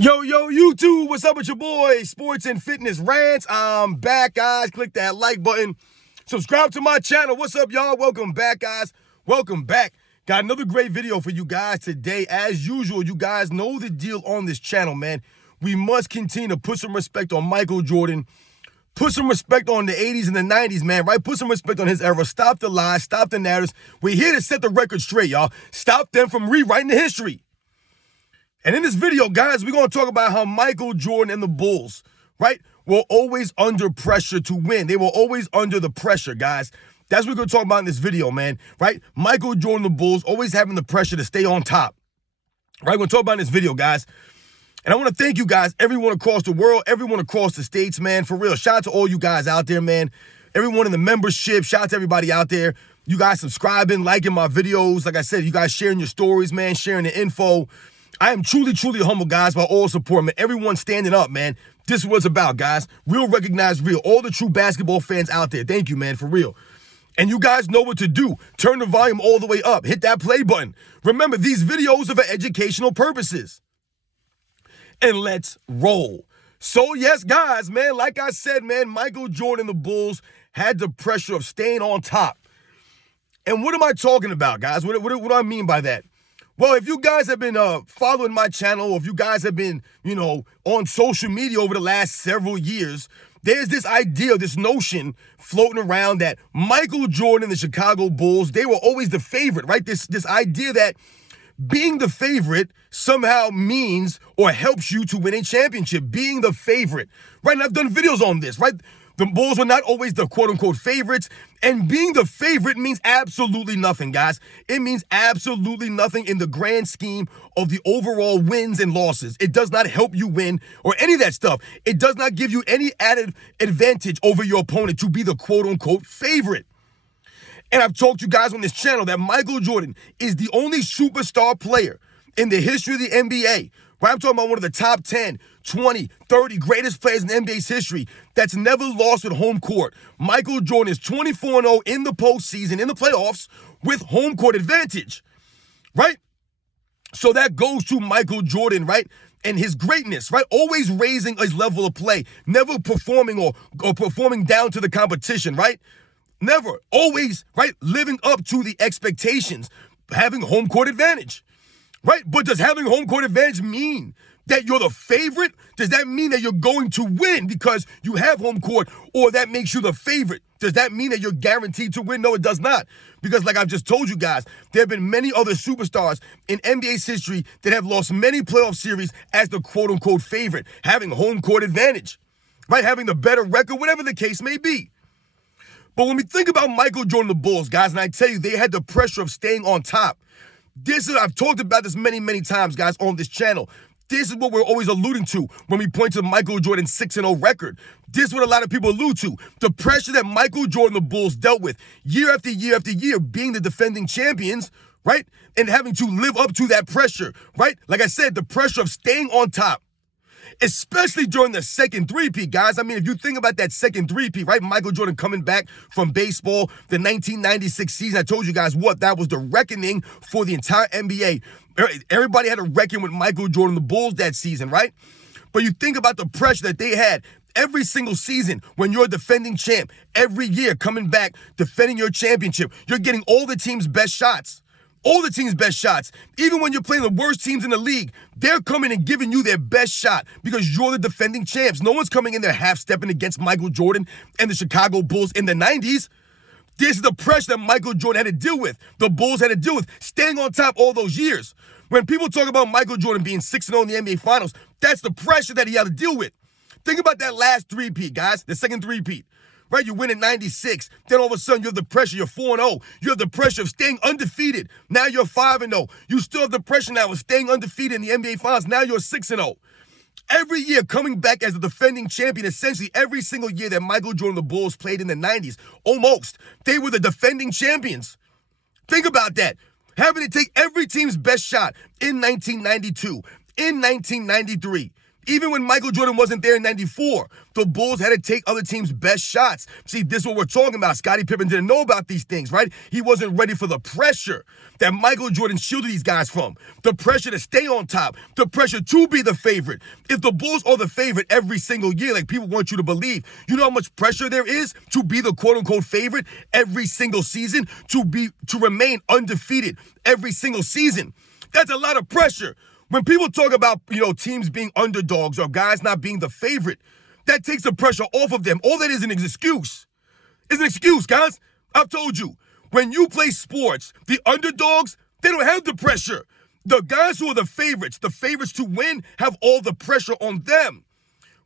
Yo, YouTube, what's up with your boy, Sports and Fitness Rants? I'm back, guys. Click that like button. Subscribe to my channel. What's up, y'all? Welcome back, guys. Welcome back. Got another great video for you guys today. As usual, you guys know the deal on this channel, man. We must continue to put some respect on Michael Jordan. Put some respect on the 80s and the 90s, man, right? Put some respect on his era. Stop the lies. Stop the narratives. We're here to set the record straight, y'all. Stop them from rewriting the history. And in this video, guys, we're going to talk about how Michael Jordan and the Bulls, right, were always under pressure to win. They were always under the pressure, guys. That's what we're going to talk about in this video, man, right? Michael Jordan and the Bulls always having the pressure to stay on top, right? We're going to talk about in this video, guys. And I want to thank you guys, everyone across the world, everyone across the states, man, for real. Shout out to all you guys out there, man. Everyone in the membership, shout out to everybody out there. You guys subscribing, liking my videos. Like I said, you guys sharing your stories, man, sharing the info. I am truly humbled, guys, by all support, man. Everyone standing up, man. This is what it's about, guys. Real recognize real. All the true basketball fans out there. Thank you, man, for real. And you guys know what to do. Turn the volume all the way up. Hit that play button. Remember, these videos are for educational purposes. And let's roll. So, yes, guys, man, like I said, man, Michael Jordan and the Bulls had the pressure of staying on top. And what am I talking about, guys? What do I mean by that? Well, if you guys have been following my channel, or if you guys have been, on social media over the last several years, there's this idea, this notion floating around that Michael Jordan and the Chicago Bulls, they were always the favorite, right? This idea that being the favorite somehow means or helps you to win a championship, being the favorite, right? And I've done videos on this, right? The Bulls were not always the quote-unquote favorites, and being the favorite means absolutely nothing, guys. It means absolutely nothing in the grand scheme of the overall wins and losses. It does not help you win or any of that stuff. It does not give you any added advantage over your opponent to be the quote-unquote favorite. And I've told you guys on this channel that Michael Jordan is the only superstar player in the history of the NBA, right? I'm talking about one of the top 10, 20, 30 greatest players in the NBA's history that's never lost with home court. Michael Jordan is 24-0 in the postseason, in the playoffs, with home court advantage, right? So that goes to Michael Jordan, right? And his greatness, right? Always raising his level of play, never performing or performing down to the competition, right? Never. Always, right? Living up to the expectations, having home court advantage, right? But does having home court advantage mean that you're the favorite? Does that mean that you're going to win because you have home court, or that makes you the favorite? Does that mean that you're guaranteed to win? No, it does not. Because like I've just told you guys, there have been many other superstars in NBA's history that have lost many playoff series as the quote-unquote favorite, having home court advantage, right? Having the better record, whatever the case may be. But when we think about Michael Jordan, the Bulls, guys, and I tell you, they had the pressure of staying on top. I've talked about this many times, guys, on this channel. This is what we're always alluding to when we point to the Michael Jordan 6-0 record. This is what a lot of people allude to. The pressure that Michael Jordan, the Bulls, dealt with year after year after year, being the defending champions, right? And having to live up to that pressure, right? Like I said, the pressure of staying on top. Especially during the second three-peat, guys. I mean, if you think about that second three-peat, right? Michael Jordan coming back from baseball, the 1996 season, I told you guys what, that was the reckoning for the entire NBA. Everybody had to reckon with Michael Jordan, the Bulls that season, right? But you think about the pressure that they had every single season when you're a defending champ, every year coming back, defending your championship. You're getting all the team's best shots. All the team's best shots. Even when you're playing the worst teams in the league, they're coming and giving you their best shot because you're the defending champs. No one's coming in there half-stepping against Michael Jordan and the Chicago Bulls in the 90s. This is the pressure that Michael Jordan had to deal with. The Bulls had to deal with staying on top all those years. When people talk about Michael Jordan being 6-0 in the NBA Finals, that's the pressure that he had to deal with. Think about that last three-peat, guys, the second three-peat. Right, you win in 96, then all of a sudden you have the pressure, you're 4-0. You have the pressure of staying undefeated. Now you're 5-0. You still have the pressure now of staying undefeated in the NBA Finals. Now you're 6-0. Every year coming back as a defending champion, essentially every single year that Michael Jordan and the Bulls played in the 90s, almost, they were the defending champions. Think about that. Having to take every team's best shot in 1992, in 1993, Even when Michael Jordan wasn't there in 94, the Bulls had to take other teams' best shots. See, this is what we're talking about. Scottie Pippen didn't know about these things, right? He wasn't ready for the pressure that Michael Jordan shielded these guys from. The pressure to stay on top. The pressure to be the favorite. If the Bulls are the favorite every single year, like people want you to believe, you know how much pressure there is to be the quote-unquote favorite every single season, to remain undefeated every single season. That's a lot of pressure. When people talk about, teams being underdogs or guys not being the favorite, that takes the pressure off of them. All that is an excuse. It's an excuse, guys. I've told you, when you play sports, the underdogs, they don't have the pressure. The guys who are the favorites to win, have all the pressure on them,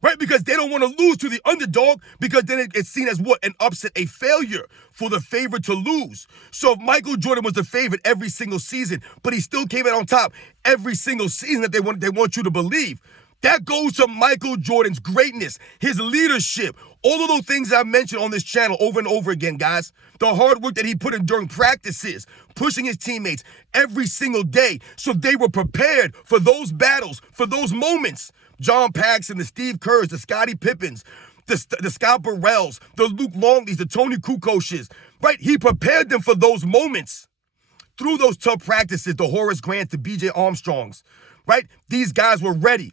right? Because they don't want to lose to the underdog, because then it's seen as what? An upset, a failure for the favorite to lose. So if Michael Jordan was the favorite every single season, but he still came out on top every single season that they want you to believe, that goes to Michael Jordan's greatness, his leadership, all of those things I mentioned on this channel over and over again, guys. The hard work that he put in during practices, pushing his teammates every single day so they were prepared for those battles, for those moments. John Paxson, the Steve Kerrs, the Scottie Pippens, the Scott Burrells, the Luke Longleys, the Tony Kukoshes, right? He prepared them for those moments through those tough practices, the Horace Grants, the B.J. Armstrongs, right? These guys were ready.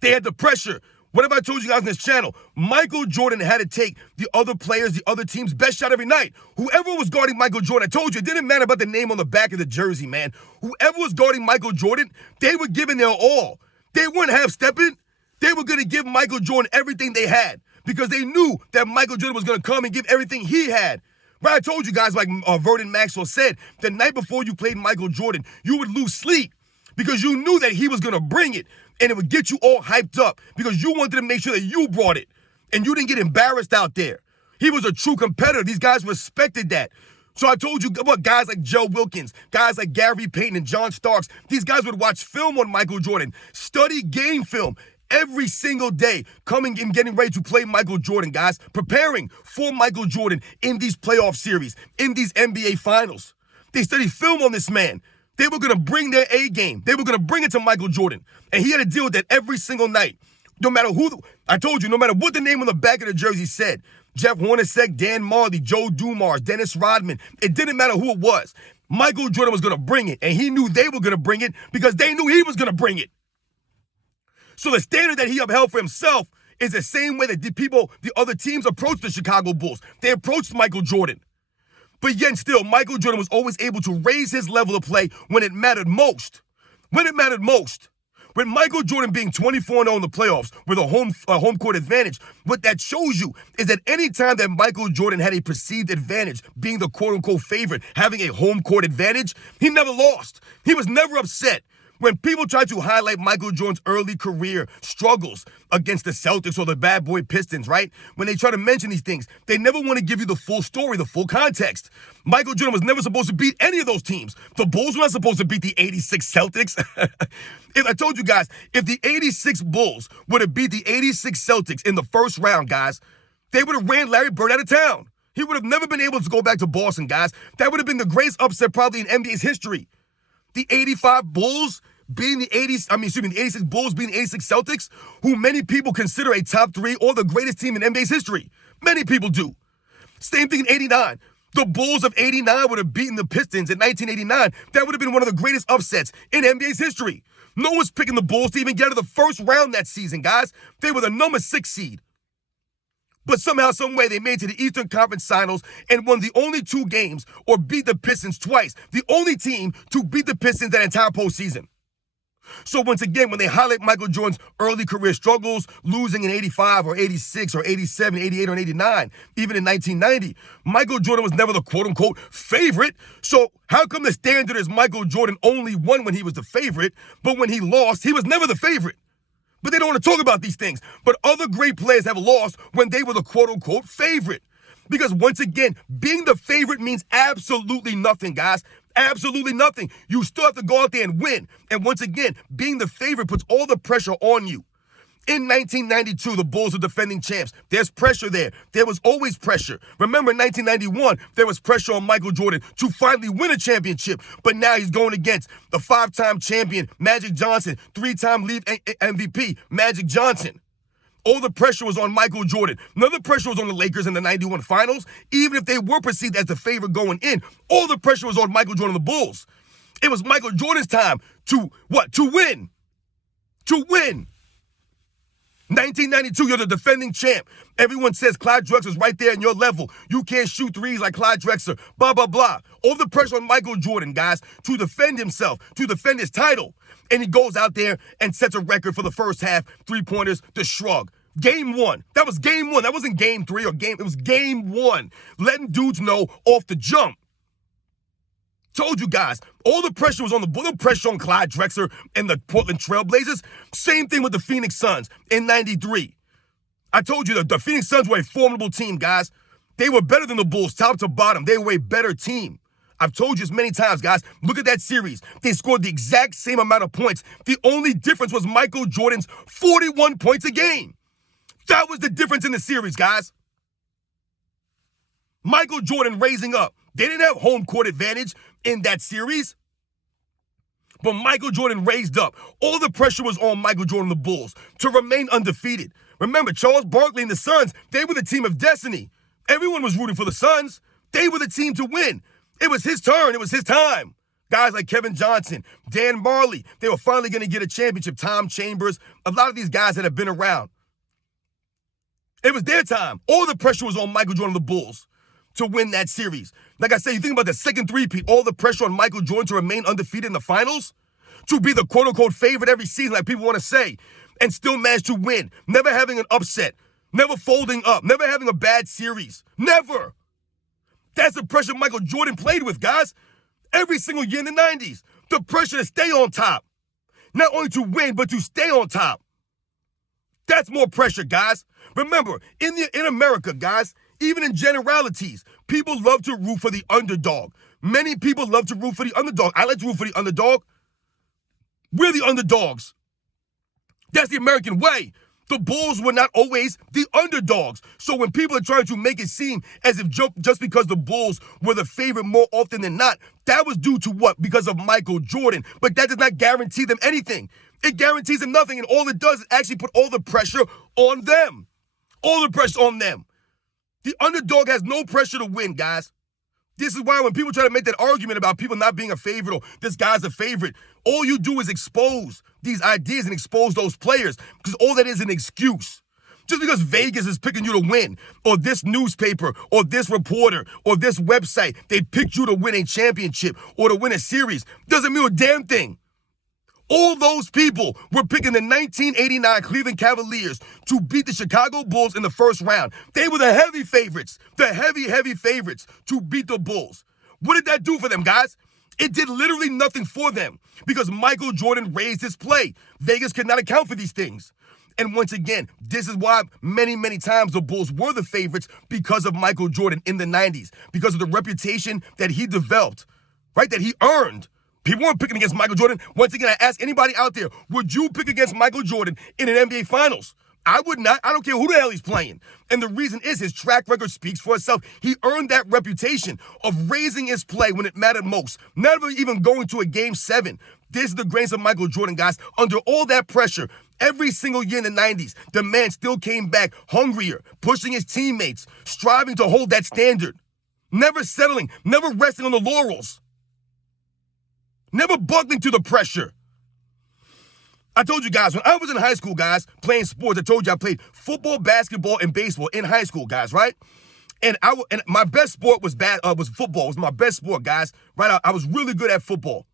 They had the pressure. What have I told you guys on this channel? Michael Jordan had to take the other players, the other team's best shot every night. Whoever was guarding Michael Jordan, I told you, it didn't matter about the name on the back of the jersey, man. Whoever was guarding Michael Jordan, they were giving their all. They weren't half-stepping. They were going to give Michael Jordan everything they had because they knew that Michael Jordan was going to come and give everything he had. Right? I told you guys, like Vernon Maxwell said, the night before you played Michael Jordan, you would lose sleep because you knew that he was going to bring it, and it would get you all hyped up because you wanted to make sure that you brought it and you didn't get embarrassed out there. He was a true competitor. These guys respected that. So I told you what, guys like Joe Wilkins, guys like Gary Payton and John Starks, these guys would watch film on Michael Jordan, study game film every single day, coming and getting ready to play Michael Jordan, guys, preparing for Michael Jordan in these playoff series, in these NBA finals. They studied film on this man. They were going to bring their A game. They were going to bring it to Michael Jordan. And he had to deal with that every single night. No matter I told you, no matter what the name on the back of the jersey said, Jeff Hornacek, Dan Marley, Joe Dumars, Dennis Rodman, it didn't matter who it was. Michael Jordan was going to bring it, and he knew they were going to bring it because they knew he was going to bring it. So the standard that he upheld for himself is the same way that the other teams approached the Chicago Bulls. They approached Michael Jordan. But yet still, Michael Jordan was always able to raise his level of play when it mattered most. When it mattered most. With Michael Jordan being 24-0 in the playoffs with a home court advantage, what that shows you is that any time that Michael Jordan had a perceived advantage, being the quote-unquote favorite, having a home court advantage, he never lost. He was never upset. When people try to highlight Michael Jordan's early career struggles against the Celtics or the bad boy Pistons, right? When they try to mention these things, they never want to give you the full story, the full context. Michael Jordan was never supposed to beat any of those teams. The Bulls were not supposed to beat the 86 Celtics. If I told you guys, if the 86 Bulls would have beat the 86 Celtics in the first round, guys, they would have ran Larry Bird out of town. He would have never been able to go back to Boston, guys. That would have been the greatest upset probably in NBA's history. The 85 Bulls being the 86 Bulls being the 86 Celtics, who many people consider a top three or the greatest team in NBA's history. Many people do. Same thing in 89. The Bulls of 89 would have beaten the Pistons in 1989. That would have been one of the greatest upsets in NBA's history. No one's picking the Bulls to even get to the first round that season, guys. They were the number 6 seed. But somehow, some way, they made it to the Eastern Conference Finals and won the only 2 games or beat the Pistons twice. The only team to beat the Pistons that entire postseason. So once again, when they highlight Michael Jordan's early career struggles, losing in 85 or 86 or 87, 88 or 89, even in 1990, Michael Jordan was never the quote-unquote favorite. So how come the standard is Michael Jordan only won when he was the favorite, but when he lost, he was never the favorite? But they don't want to talk about these things. But other great players have lost when they were the quote-unquote favorite. Because once again, being the favorite means absolutely nothing, guys. Absolutely nothing. You still have to go out there and win. And once again, being the favorite puts all the pressure on you. In 1992, the Bulls were defending champs. There's pressure there. There was always pressure. Remember, in 1991, there was pressure on Michael Jordan to finally win a championship. But now he's going against the 5-time champion, Magic Johnson, 3-time league MVP, Magic Johnson. All the pressure was on Michael Jordan. None of the pressure was on the Lakers in the 91 finals. Even if they were perceived as the favorite going in, all the pressure was on Michael Jordan and the Bulls. It was Michael Jordan's time to what? To win. To win. 1992, you're the defending champ. Everyone says Clyde Drexler's right there in your level. You can't shoot threes like Clyde Drexler, blah, blah, blah. All the pressure on Michael Jordan, guys, to defend himself, to defend his title. And he goes out there and sets a record for the first half, three-pointers, the shrug. Game one. That was game one. That wasn't game three or game. It was game one. Letting dudes know off the jump. Told you guys, all the pressure was on the pressure on Clyde Drexler and the Portland Trail Blazers. Same thing with the Phoenix Suns in 93. I told you that the Phoenix Suns were a formidable team, guys. They were better than the Bulls, top to bottom. They were a better team. I've told you this many times, guys. Look at that series. They scored the exact same amount of points. The only difference was Michael Jordan's 41 points a game. That was the difference in the series, guys. Michael Jordan raising up. They didn't have home court advantage in that series, but Michael Jordan raised up. All the pressure was on Michael Jordan and the Bulls to remain undefeated. Remember, Charles Barkley and the Suns, they were the team of destiny. Everyone was rooting for the Suns. They were the team to win. It was his turn. It was his time. Guys like Kevin Johnson, Dan Marley, they were finally going to get a championship. Tom Chambers, a lot of these guys that have been around. It was their time. All the pressure was on Michael Jordan and the Bulls to win that series. Like I said, you think about the second three-peat, all the pressure on Michael Jordan to remain undefeated in the finals, to be the quote-unquote favorite every season, like people want to say, and still manage to win, never having an upset, never folding up, never having a bad series. Never. That's the pressure Michael Jordan played with, guys. Every single year in the 90s. The pressure to stay on top. Not only to win, but to stay on top. That's more pressure, guys. Remember, in America, guys, even in generalities, people love to root for the underdog. Many people love to root for the underdog. I like to root for the underdog. We're the underdogs. That's the American way. The Bulls were not always the underdogs. So when people are trying to make it seem as if just because the Bulls were the favorite more often than not, that was due to what? Because of Michael Jordan. But that does not guarantee them anything. It guarantees them nothing. And all it does is actually put all the pressure on them. All the pressure on them. The underdog has no pressure to win, guys. This is why when people try to make that argument about people not being a favorite or this guy's a favorite, all you do is expose these ideas and expose those players because all that is an excuse. Just because Vegas is picking you to win, or this newspaper, or this reporter, or this website, they picked you to win a championship or to win a series, doesn't mean a damn thing. All those people were picking the 1989 Cleveland Cavaliers to beat the Chicago Bulls in the first round. They were the heavy favorites, heavy favorites to beat the Bulls. What did that do for them, guys? It did literally nothing for them because Michael Jordan raised his play. Vegas could not account for these things. And once again, this is why many, many times the Bulls were the favorites because of Michael Jordan in the 90s, because of the reputation that he developed, right, that he earned. People weren't picking against Michael Jordan. Once again, I ask anybody out there, would you pick against Michael Jordan in an NBA Finals? I would not. I don't care who the hell he's playing. And the reason is his track record speaks for itself. He earned that reputation of raising his play when it mattered most, never even going to a Game 7. This is the grace of Michael Jordan, guys. Under all that pressure, every single year in the 90s, the man still came back hungrier, pushing his teammates, striving to hold that standard, never settling, never resting on the laurels. Never buckling to the pressure. I told you guys, when I was in high school, guys, playing sports, I told you I played football, basketball, and baseball in high school, guys, right? And my best sport was football. It was my best sport, guys, right? I was really good at football.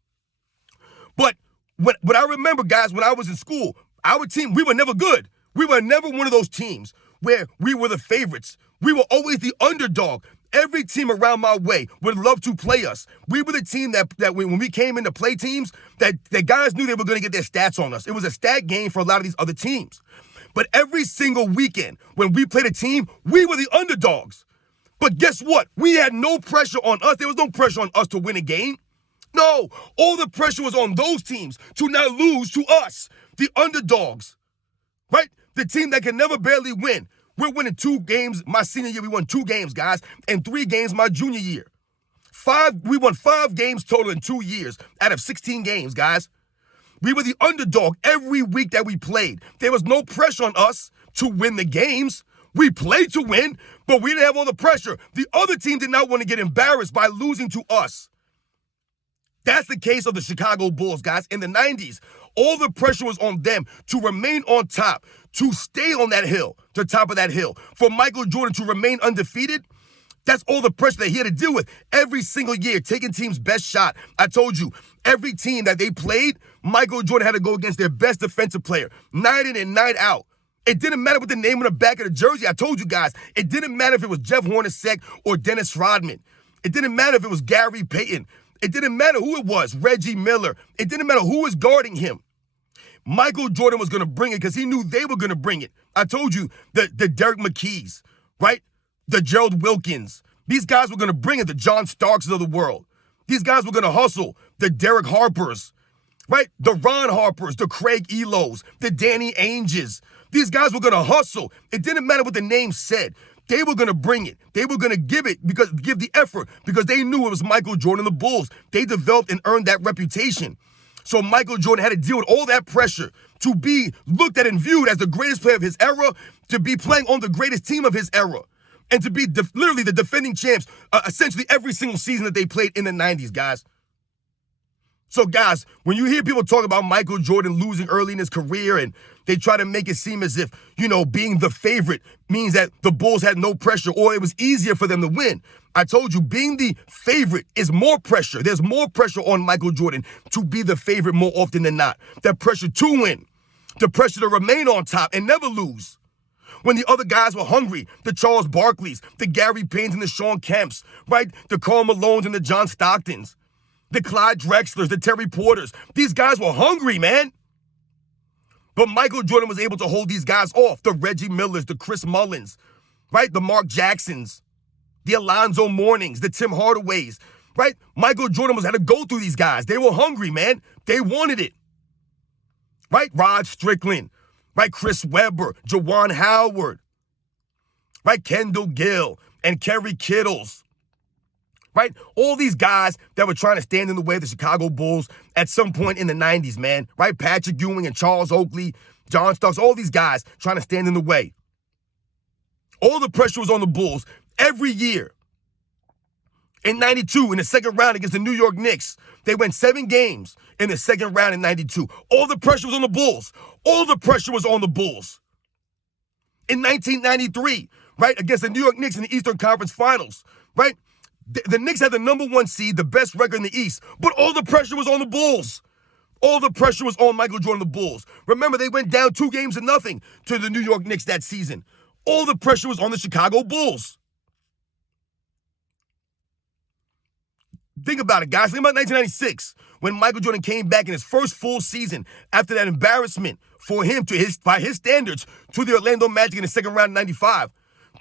But what I remember, guys, when I was in school, our team, we were never good. We were never one of those teams where we were the favorites. We were always the underdog. Every team around my way would love to play us. We were the team that when we came in to play teams, that guys knew they were going to get their stats on us. It was a stat game for a lot of these other teams. But every single weekend, when we played a team, we were the underdogs. But guess what? We had no pressure on us. There was no pressure on us to win a game. No, all the pressure was on those teams to not lose to us, the underdogs, right? The team that can never barely win. We're winning 2 games. My senior year, we won 2 games, guys, and 3 games my junior year. We won 5 games total in 2 years out of 16 games, guys. We were the underdog every week that we played. There was no pressure on us to win the games. We played to win, but we didn't have all the pressure. The other team did not want to get embarrassed by losing to us. That's the case of the Chicago Bulls, guys. In the 90s, all the pressure was on them to remain on top, to stay on that hill, the top of that hill. For Michael Jordan to remain undefeated, that's all the pressure that he had to deal with every single year, taking team's best shot. I told you, every team that they played, Michael Jordan had to go against their best defensive player, night in and night out. It didn't matter what the name on the back of the jersey. I told you guys, it didn't matter if it was Jeff Hornacek or Dennis Rodman. It didn't matter if it was Gary Payton. It didn't matter who it was, Reggie Miller. It didn't matter who was guarding him. Michael Jordan was going to bring it because he knew they were going to bring it. I told you, the Derek McKees, right? The Gerald Wilkins. These guys were going to bring it, the John Starks of the world. These guys were going to hustle, the Derek Harpers, right? The Ron Harpers, the Craig Elos, the Danny Ainges. These guys were going to hustle. It didn't matter what the name said. They were going to bring it. They were going to give the effort because they knew it was Michael Jordan and the Bulls. They developed and earned that reputation. So Michael Jordan had to deal with all that pressure to be looked at and viewed as the greatest player of his era, to be playing on the greatest team of his era, and to be literally the defending champs essentially every single season that they played in the 90s, guys. So, guys, when you hear people talk about Michael Jordan losing early in his career and they try to make it seem as if, being the favorite means that the Bulls had no pressure or it was easier for them to win. I told you, being the favorite is more pressure. There's more pressure on Michael Jordan to be the favorite more often than not. That pressure to win, the pressure to remain on top and never lose. When the other guys were hungry, the Charles Barkleys, the Gary Paynes and the Sean Kemps, right? The Karl Malones and the John Stocktons, the Clyde Drexlers, the Terry Porters. These guys were hungry, man. But Michael Jordan was able to hold these guys off. The Reggie Millers, the Chris Mullins, right? The Mark Jacksons, the Alonzo Mournings, the Tim Hardaways, right? Michael Jordan had to go through these guys. They were hungry, man. They wanted it, right? Rod Strickland, right? Chris Webber, Jawan Howard, right? Kendall Gill and Kerry Kittles. Right? All these guys that were trying to stand in the way of the Chicago Bulls at some point in the 90s, man. Right? Patrick Ewing and Charles Oakley, John Starks, all these guys trying to stand in the way. All the pressure was on the Bulls every year. In 92, in the second round against the New York Knicks, they went 7 games in the second round in 92. All the pressure was on the Bulls. All the pressure was on the Bulls. In 1993, right, against the New York Knicks in the Eastern Conference Finals, right? The Knicks had the number 1 seed, the best record in the East, but all the pressure was on the Bulls. All the pressure was on Michael Jordan and the Bulls. Remember, they went down 2-0 to the New York Knicks that season. All the pressure was on the Chicago Bulls. Think about it, guys. Think about 1996, when Michael Jordan came back in his first full season after that embarrassment for him, by his standards, to the Orlando Magic in the second round in 95.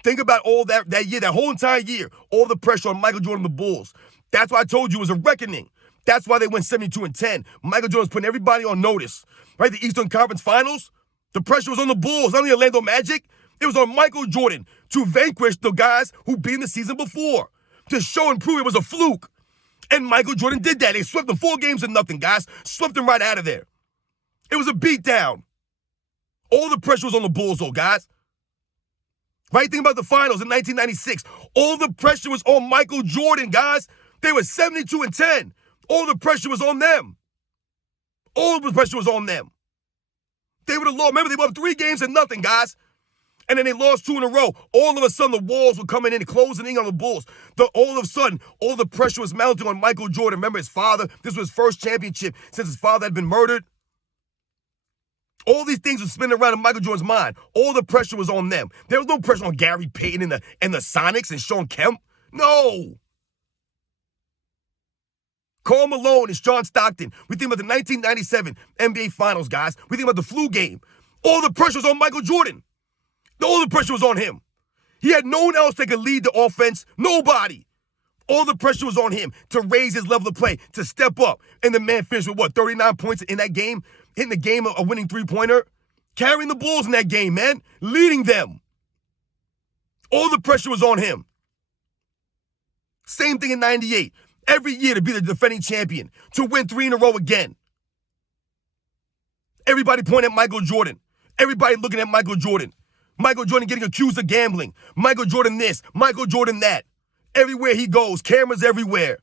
Think about all that year, that whole entire year, all the pressure on Michael Jordan and the Bulls. That's why I told you it was a reckoning. That's why they went 72-10. Michael Jordan's putting everybody on notice, right? The Eastern Conference Finals, the pressure was on the Bulls, not the Orlando Magic. It was on Michael Jordan to vanquish the guys who beat him the season before, to show and prove it was a fluke. And Michael Jordan did that. They swept them 4-0, guys. Swept them right out of there. It was a beatdown. All the pressure was on the Bulls, though, guys. Right? Think about the finals in 1996. All the pressure was on Michael Jordan, guys. They were 72-10. All the pressure was on them. All the pressure was on them. They would have lost. Remember, they were up 3-0, guys. And then they lost 2 in a row. All of a sudden, the walls were coming in and closing in on the Bulls. All of a sudden, all the pressure was mounting on Michael Jordan. Remember his father? This was his first championship since his father had been murdered. All these things were spinning around in Michael Jordan's mind. All the pressure was on them. There was no pressure on Gary Payton and the Sonics and Sean Kemp. No. Karl Malone and John Stockton. We think about the 1997 NBA Finals, guys. We think about the flu game. All the pressure was on Michael Jordan. All the pressure was on him. He had no one else that could lead the offense. Nobody. All the pressure was on him to raise his level of play, to step up. And the man finished with 39 points in that game? Hitting the game a winning 3-pointer? carrying the Bulls in that game, man, leading them. All the pressure was on him. Same thing in 98. Every year to be the defending champion, to win 3 in a row again. Everybody pointing at Michael Jordan. Everybody looking at Michael Jordan. Michael Jordan getting accused of gambling. Michael Jordan this, Michael Jordan that. Everywhere he goes, cameras everywhere.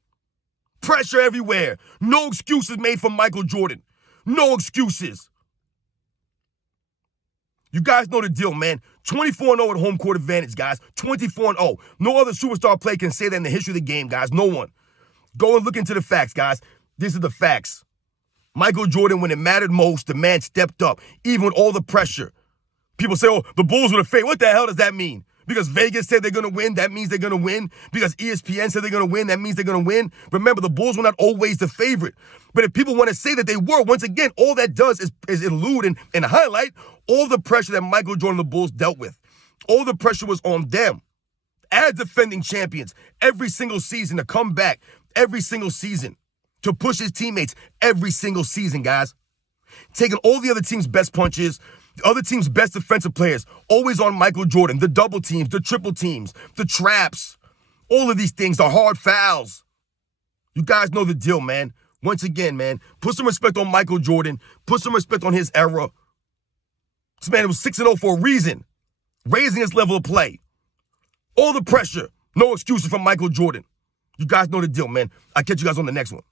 Pressure everywhere. No excuses made for Michael Jordan. No excuses. You guys know the deal, man. 24-0 at home court advantage, guys. 24-0. No other superstar player can say that in the history of the game, guys. No one. Go and look into the facts, guys. These are the facts. Michael Jordan, when it mattered most, the man stepped up, even with all the pressure. People say, oh, the Bulls were the favorite. What the hell does that mean? Because Vegas said they're going to win, that means they're going to win. Because ESPN said they're going to win, that means they're going to win. Remember, the Bulls were not always the favorite. But if people want to say that they were, once again, all that does is elude and highlight all the pressure that Michael Jordan and the Bulls dealt with. All the pressure was on them as defending champions every single season to come back every single season to push his teammates every single season, guys. Taking all the other team's best punches, the other team's best defensive players, always on Michael Jordan, the double teams, the triple teams, the traps, all of these things, the hard fouls. You guys know the deal, man. Once again, man, put some respect on Michael Jordan. Put some respect on his era. This man was 6-0 for a reason, raising his level of play. All the pressure, no excuses from Michael Jordan. You guys know the deal, man. I'll catch you guys on the next one.